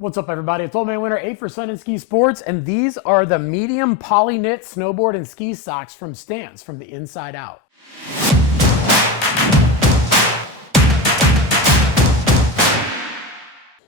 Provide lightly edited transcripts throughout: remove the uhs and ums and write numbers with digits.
What's up, everybody? It's Old Man Winter 8 for Sun and Ski Sports, and these are the medium poly knit snowboard and ski socks from Stance from the inside out.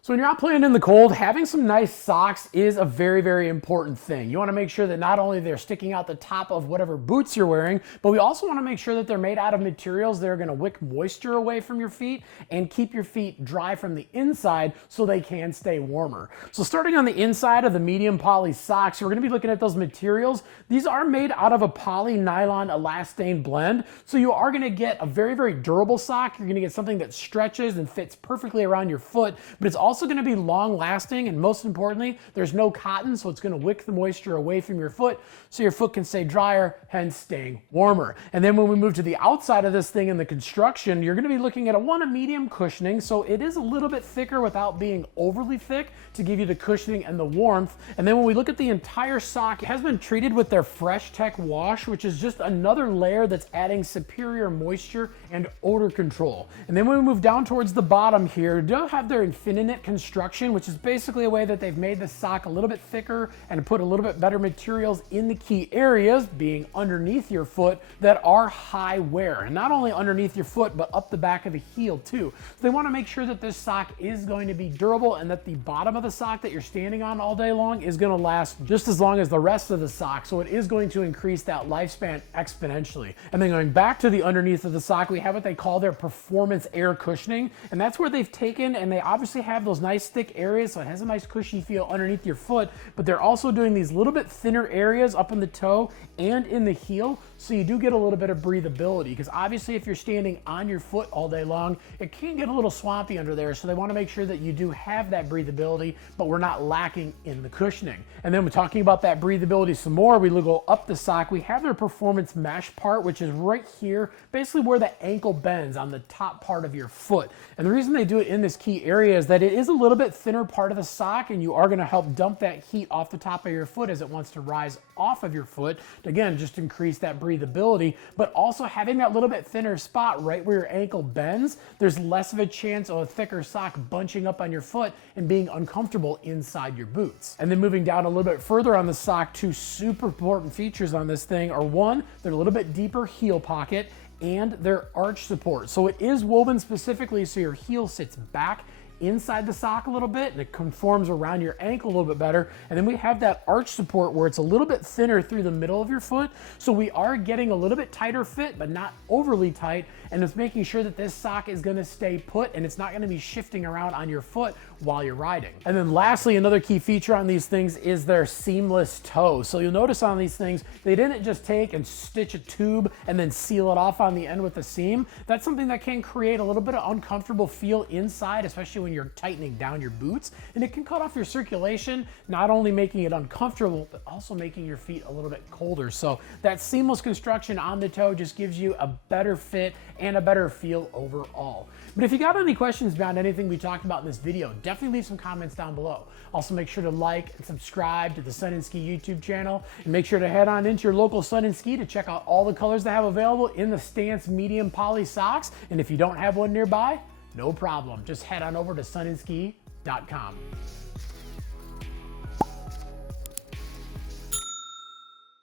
So when you're out playing in the cold, having some nice socks is a very, very important thing. You want to make sure that not only they're sticking out the top of whatever boots you're wearing, but we also want to make sure that they're made out of materials that are going to wick moisture away from your feet and keep your feet dry from the inside so they can stay warmer. So starting on the inside of the medium poly socks, we're going to be looking at those materials. These are made out of a poly nylon elastane blend, so you are going to get a very, very durable sock. You're going to get something that stretches and fits perfectly around your foot, but it's also going to be long lasting, and most importantly, there's no cotton, so it's going to wick the moisture away from your foot so your foot can stay drier, hence staying warmer. And then when we move to the outside of this thing in the construction, you're going to be looking at a medium cushioning, so it is a little bit thicker without being overly thick to give you the cushioning and the warmth. And then when we look at the entire sock, it has been treated with their Fresh Tech wash, which is just another layer that's adding superior moisture and odor control. And then when we move down towards the bottom here, they'll have their Infinite construction, which is basically a way that they've made the sock a little bit thicker and put a little bit better materials in the key areas, being underneath your foot, that are high wear. And not only underneath your foot, but up the back of the heel too. So they want to make sure that this sock is going to be durable and that the bottom of the sock that you're standing on all day long is going to last just as long as the rest of the sock. So it is going to increase that lifespan exponentially. And then going back to the underneath of the sock, we have what they call their performance air cushioning. And that's where they've taken, and they obviously have those nice thick areas, so it has a nice cushy feel underneath your foot, but they're also doing these little bit thinner areas up in the toe and in the heel, so you do get a little bit of breathability, because obviously if you're standing on your foot all day long, it can get a little swampy under there, so they want to make sure that you do have that breathability, but we're not lacking in the cushioning. And then we're talking about that breathability some more. We go up the sock, we have their performance mesh part, which is right here, basically where the ankle bends on the top part of your foot. And the reason they do it in this key area is that it is a little bit thinner part of the sock, and you are going to help dump that heat off the top of your foot as it wants to rise off of your foot. Again, just increase that breathability, but also having that little bit thinner spot right where your ankle bends, there's less of a chance of a thicker sock bunching up on your foot and being uncomfortable inside your boots. And then moving down a little bit further on the sock, two super important features on this thing are, one, they're a little bit deeper heel pocket and their arch support. So it is woven specifically so your heel sits back inside the sock a little bit and it conforms around your ankle a little bit better. And then we have that arch support where it's a little bit thinner through the middle of your foot, so we are getting a little bit tighter fit but not overly tight, and it's making sure that this sock is going to stay put and it's not going to be shifting around on your foot while you're riding. And then lastly, another key feature on these things is their seamless toe. So you'll notice on these things, they didn't just take and stitch a tube and then seal it off on the end with a seam. That's something that can create a little bit of uncomfortable feel inside, especially when you're tightening down your boots, and it can cut off your circulation, not only making it uncomfortable, but also making your feet a little bit colder. So that seamless construction on the toe just gives you a better fit and a better feel overall. But if you got any questions about anything we talked about in this video, definitely leave some comments down below. Also make sure to like and subscribe to the Sun and Ski YouTube channel, and make sure to head on into your local Sun and Ski to check out all the colors they have available in the Stance medium poly socks. And if you don't have one nearby, no problem. Just head on over to sunandski.com.